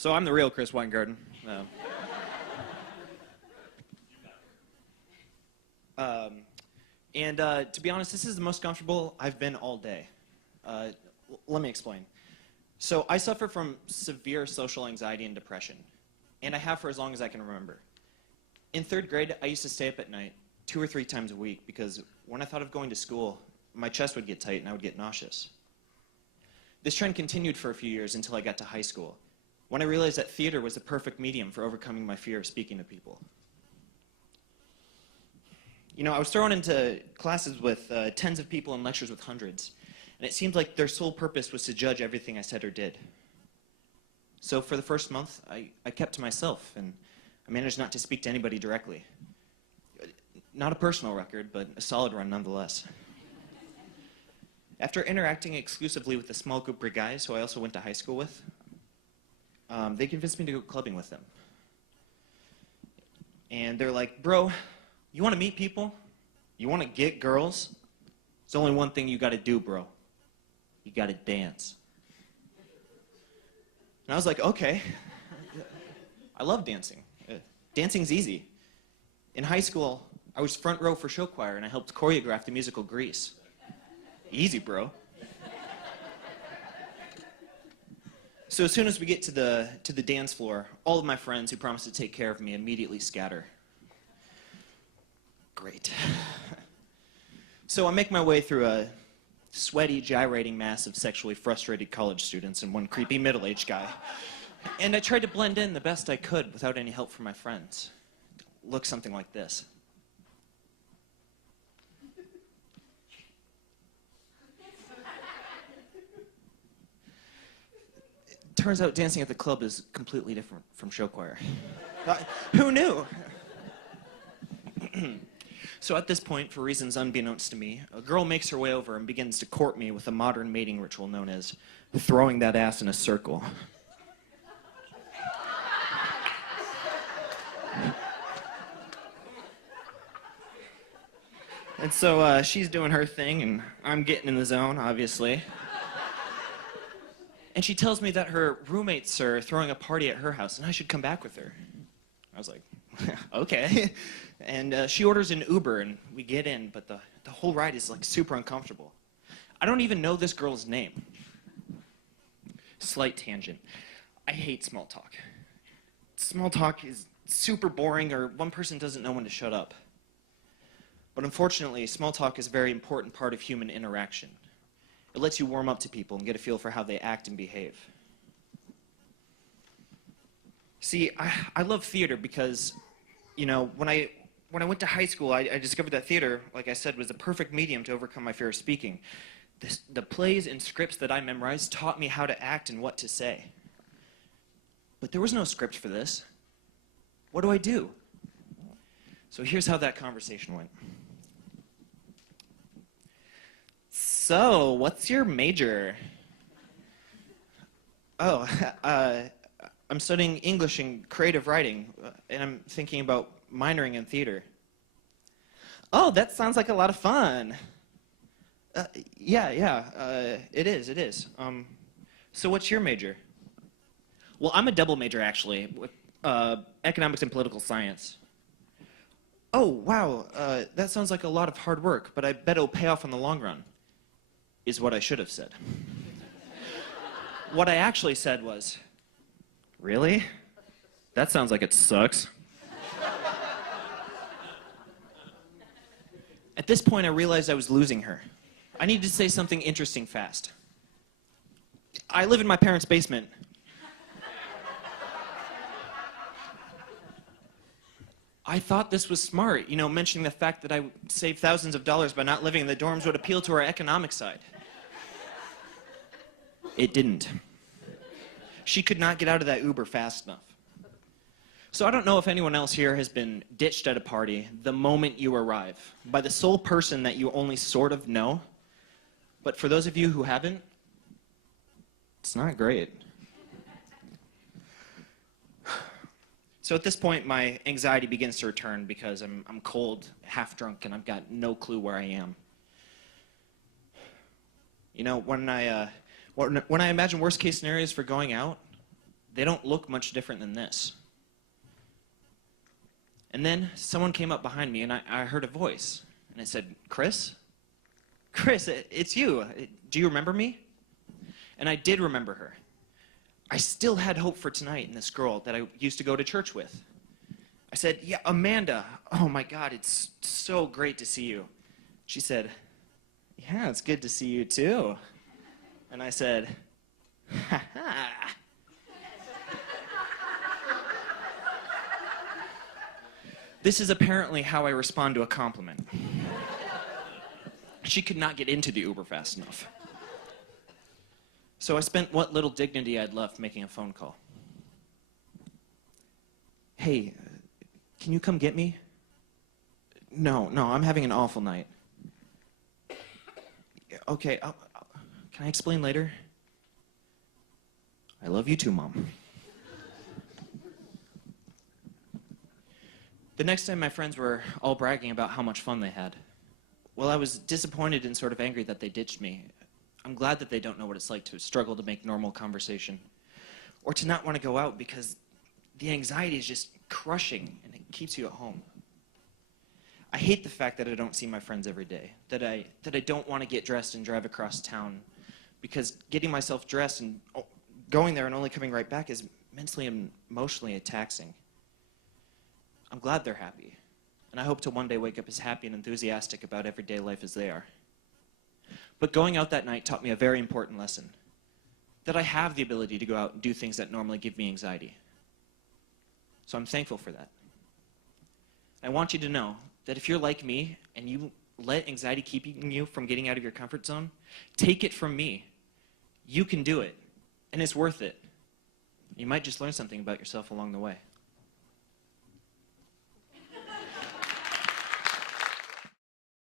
So I'm the real Chris Winegarden. To be honest, this is the most comfortable I've been all day. Let me explain. So I suffer from severe social anxiety and depression, and I have for as long as I can remember. In 3rd grade, I used to stay up at night 2 or 3 times a week because when I thought of going to school, my chest would get tight and I would get nauseous. This trend continued for a few years until I got to high school, when I realized that theater was the perfect medium for overcoming my fear of speaking to people. You know, I was thrown into classes with tens of people and lectures with hundreds, and it seemed like their sole purpose was to judge everything I said or did. So for the first month, I kept to myself, and I managed not to speak to anybody directly. Not a personal record, but a solid run nonetheless. After interacting exclusively with a small group of guys who I also went to high school with, they convinced me to go clubbing with them. And they're like, bro, you want to meet people? You want to get girls? There's only one thing you got to do, bro. You got to dance. And I was like, okay. I love dancing. Dancing's easy. In high school, I was front row for show choir, and I helped choreograph the musical Grease. Easy, bro. So as soon as we get to the dance floor, all of my friends who promised to take care of me immediately scatter. Great. So I make my way through a sweaty, gyrating mass of sexually frustrated college students and one creepy middle-aged guy. And I tried to blend in the best I could without any help from my friends. Look something like this. Turns out dancing at the club is completely different from show choir. Who knew? So at this point, for reasons unbeknownst to me, a girl makes her way over and begins to court me with a modern mating ritual known as throwing that ass in a circle. And so she's doing her thing, and I'm getting in the zone, obviously. And she tells me that her roommates are throwing a party at her house, and I should come back with her. I was like, okay. And she orders an Uber, and we get in, but the whole ride is like super uncomfortable. I don't even know this girl's name. Slight tangent. I hate small talk. Small talk is super boring, or one person doesn't know when to shut up. But unfortunately, small talk is a very important part of human interaction. It lets you warm up to people and get a feel for how they act and behave. See, I love theater because, you know, when I went to high school, I discovered that theater, like I said, was the perfect medium to overcome my fear of speaking. The plays and scripts that I memorized taught me how to act and what to say. But there was no script for this. What do I do? So here's how that conversation went. So, what's your major? Oh, I'm studying English and creative writing, and I'm thinking about minoring in theater. Oh, that sounds like a lot of fun. Yeah, it is. So what's your major? Well, I'm a double major, actually, with economics and political science. Oh, wow, that sounds like a lot of hard work, but I bet it'll pay off in the long run, is what I should have said. What I actually said was, really? That sounds like it sucks. At this point, I realized I was losing her. I needed to say something interesting fast. I live in my parents' basement. I thought this was smart, you know, mentioning the fact that I would save thousands of dollars by not living in the dorms would appeal to our economic side. It didn't. She could not get out of that Uber fast enough. So I don't know if anyone else here has been ditched at a party the moment you arrive by the sole person that you only sort of know. But for those of you who haven't, it's not great. So at this point, my anxiety begins to return because I'm cold, half drunk, and I've got no clue where I am. You know, when I imagine worst case scenarios for going out, They don't look much different than this. And then someone came up behind me, and I heard a voice. And it said, Chris? Chris, it's you. Do you remember me? And I did remember her. I still had hope for tonight in this girl that I used to go to church with. I said, yeah, Amanda. Oh my God, it's so great to see you. She said, yeah, it's good to see you too. And I said, ha ha. This is apparently how I respond to a compliment. She could not get into the Uber fast enough. So I spent what little dignity I'd left making a phone call. Hey, can you come get me? No, I'm having an awful night. Okay, can I explain later? I love you too, Mom. The next time my friends were all bragging about how much fun they had. Well, I was disappointed and sort of angry that they ditched me. I'm glad that they don't know what it's like to struggle to make normal conversation. Or to not want to go out because the anxiety is just crushing and it keeps you at home. I hate the fact that I don't see my friends every day. That I don't want to get dressed and drive across town. Because getting myself dressed and going there and only coming right back is mentally and emotionally taxing. I'm glad they're happy. And I hope to one day wake up as happy and enthusiastic about everyday life as they are. But going out that night taught me a very important lesson. That I have the ability to go out and do things that normally give me anxiety. So I'm thankful for that. I want you to know that if you're like me and you let anxiety keep you from getting out of your comfort zone, take it from me. You can do it, and it's worth it. You might just learn something about yourself along the way.